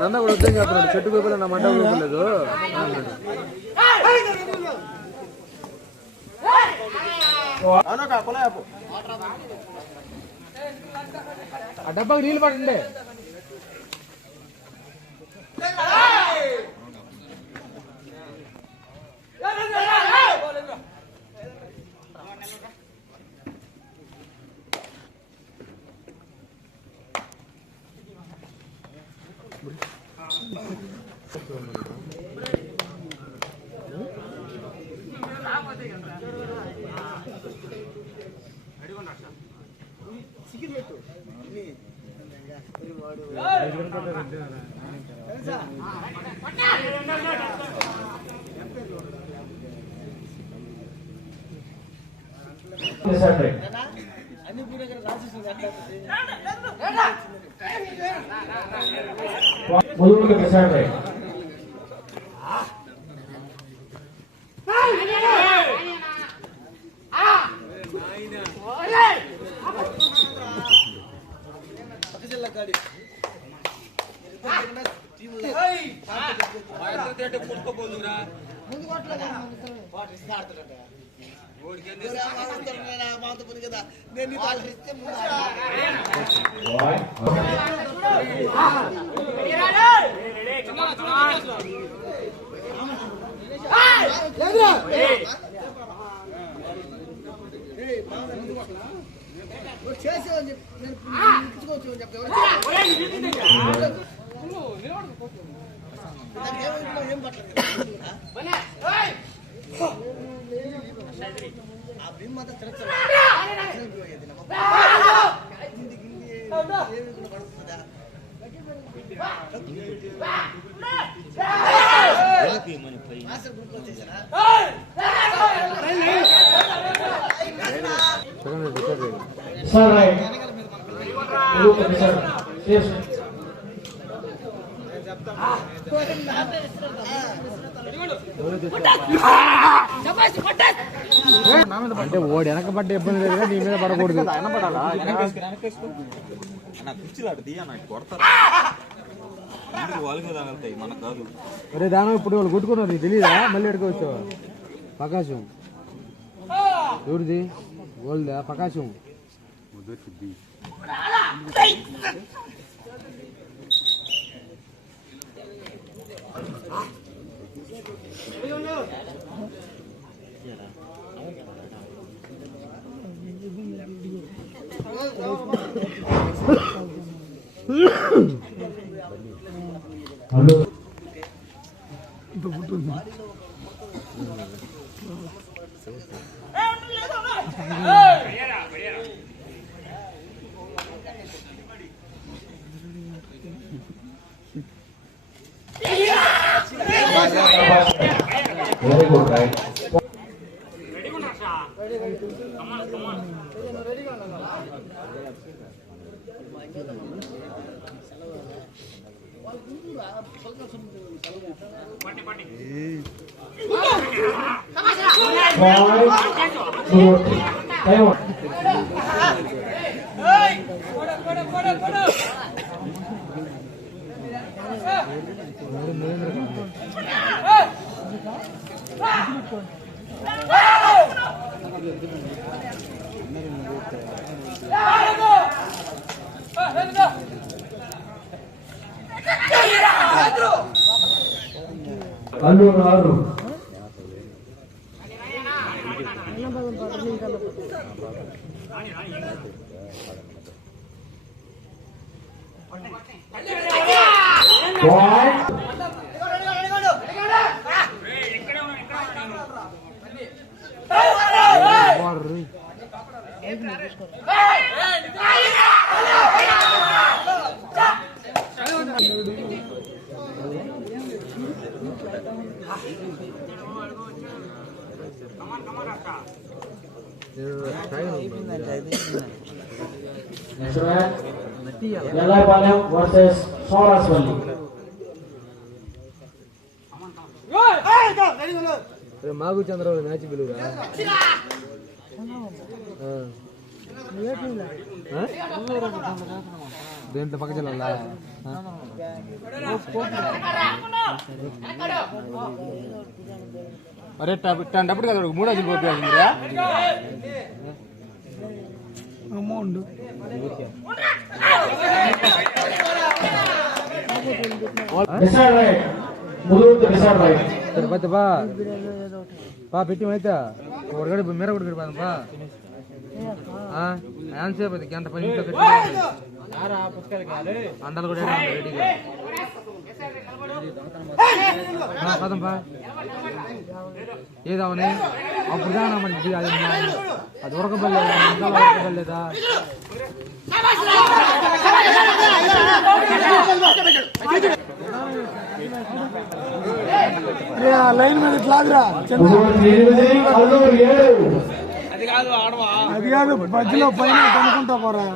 నన్న కూడా వద్దని చెప్తున్నాడు. చెట్టు గోపల నా మంట గోపలేదు. ఆ డబ్బాకి నీళ్ళు పడండి. అంటే ఓడి వెనక పడ్డ ఇబ్బంది లేదు, నీ మీద పడకూడదు. అరే దాని ఇప్పుడు వాళ్ళు కొట్టుకున్నారు, నీకు తెలియదా? మళ్ళీ ఎడుకోవచ్చా? ప్రకాశం ఎవరిది? గోల్దా? ప్రకాశం Very good, right? Alur Yallapalem versus Soraswali. Magu Chandra match biluga. దేంట్లో పక్క జిల్లా అరే టప్పుడు కదా 3 అజీలు పోతుందిరా అమౌంట్ బా పెట్టి అయితే ఒకటి మీర కొడుకు బా ఎంతసేపు అది గంట పని ఇంట్లో పెట్టి అండలు కూడా రెడీగా పదంపా ఏదవని అప్పుడు దానా మరి అది ఉరకబడలేదా ఇంకా ఉరకబడలేదా లైన్ మీద ఇట్లాదిరా అది కాదు మధ్యలో పైన కనుక్కుంటా పోరా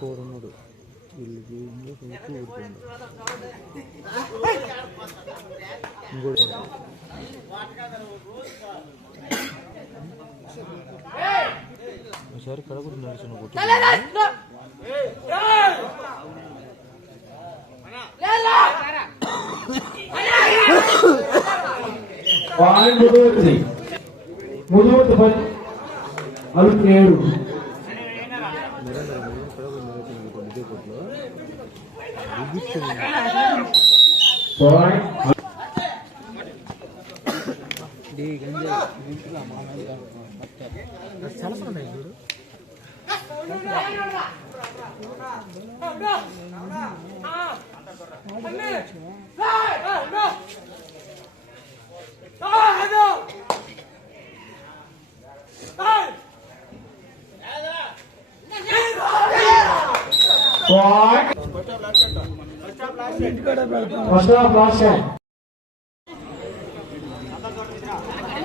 కోరున్నాడు వీళ్ళకి ఇంకోటి ఒకసారి కడపడు నడుచున్న కొట్టు ముదువర్తి పని అలుపు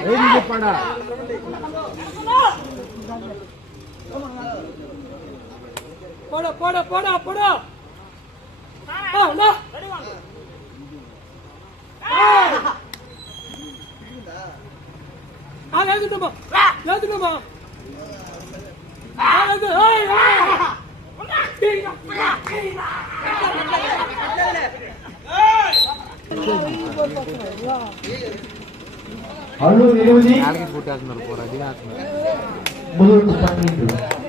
7 చెప్పండా అల్లు 8 నాలుగు పుట్టేస్తున్నారు పోరా అది వేస్తున్నారు ముదువర్తి 12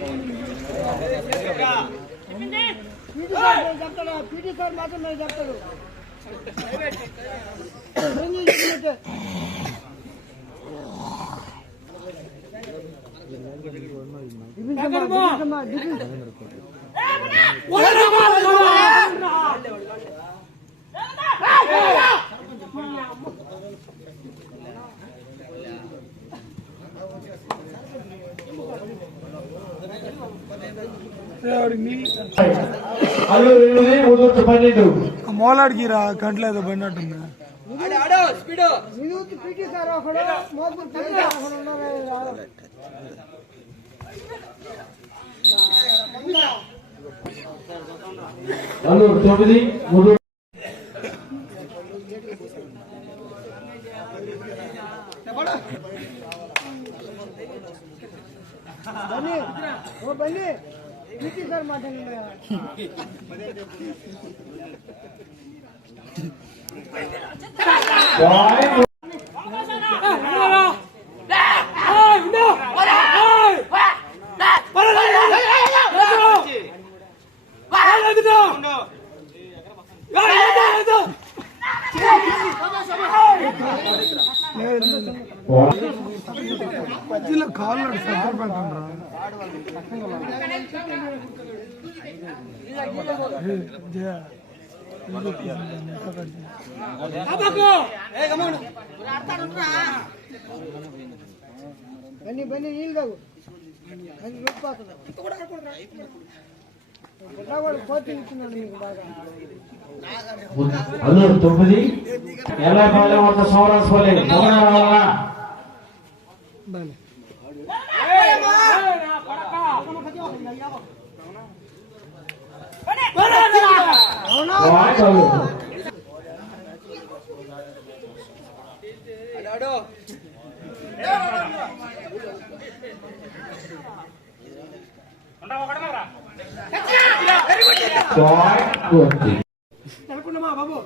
పీటీ సార్ మాత్రం చెప్తాడు అల్లు 8 ముదువర్తి 12 మోలాడికి రా గంటలు ఏదో పడినట్టుంది అల్లు 9 ముదువర్తి బన్నీ పీటీ సార్ మాట్లాడండి మధ్యలో కాళ్ళు సత్యం పెట్టండి బన్నీ బన్నీ నీళ్ళు తాగు అది రూపాయి కోచింగ్ ఇచ్చినాడు మీకు బాగా. అల్లూరు 9 ఎల్లపల్లి వద్ద సౌరాస్పల్లి రావాలా బాగా. వాట్ అల్లూరు వాట్ 20 అనుకున్నామా బాబు?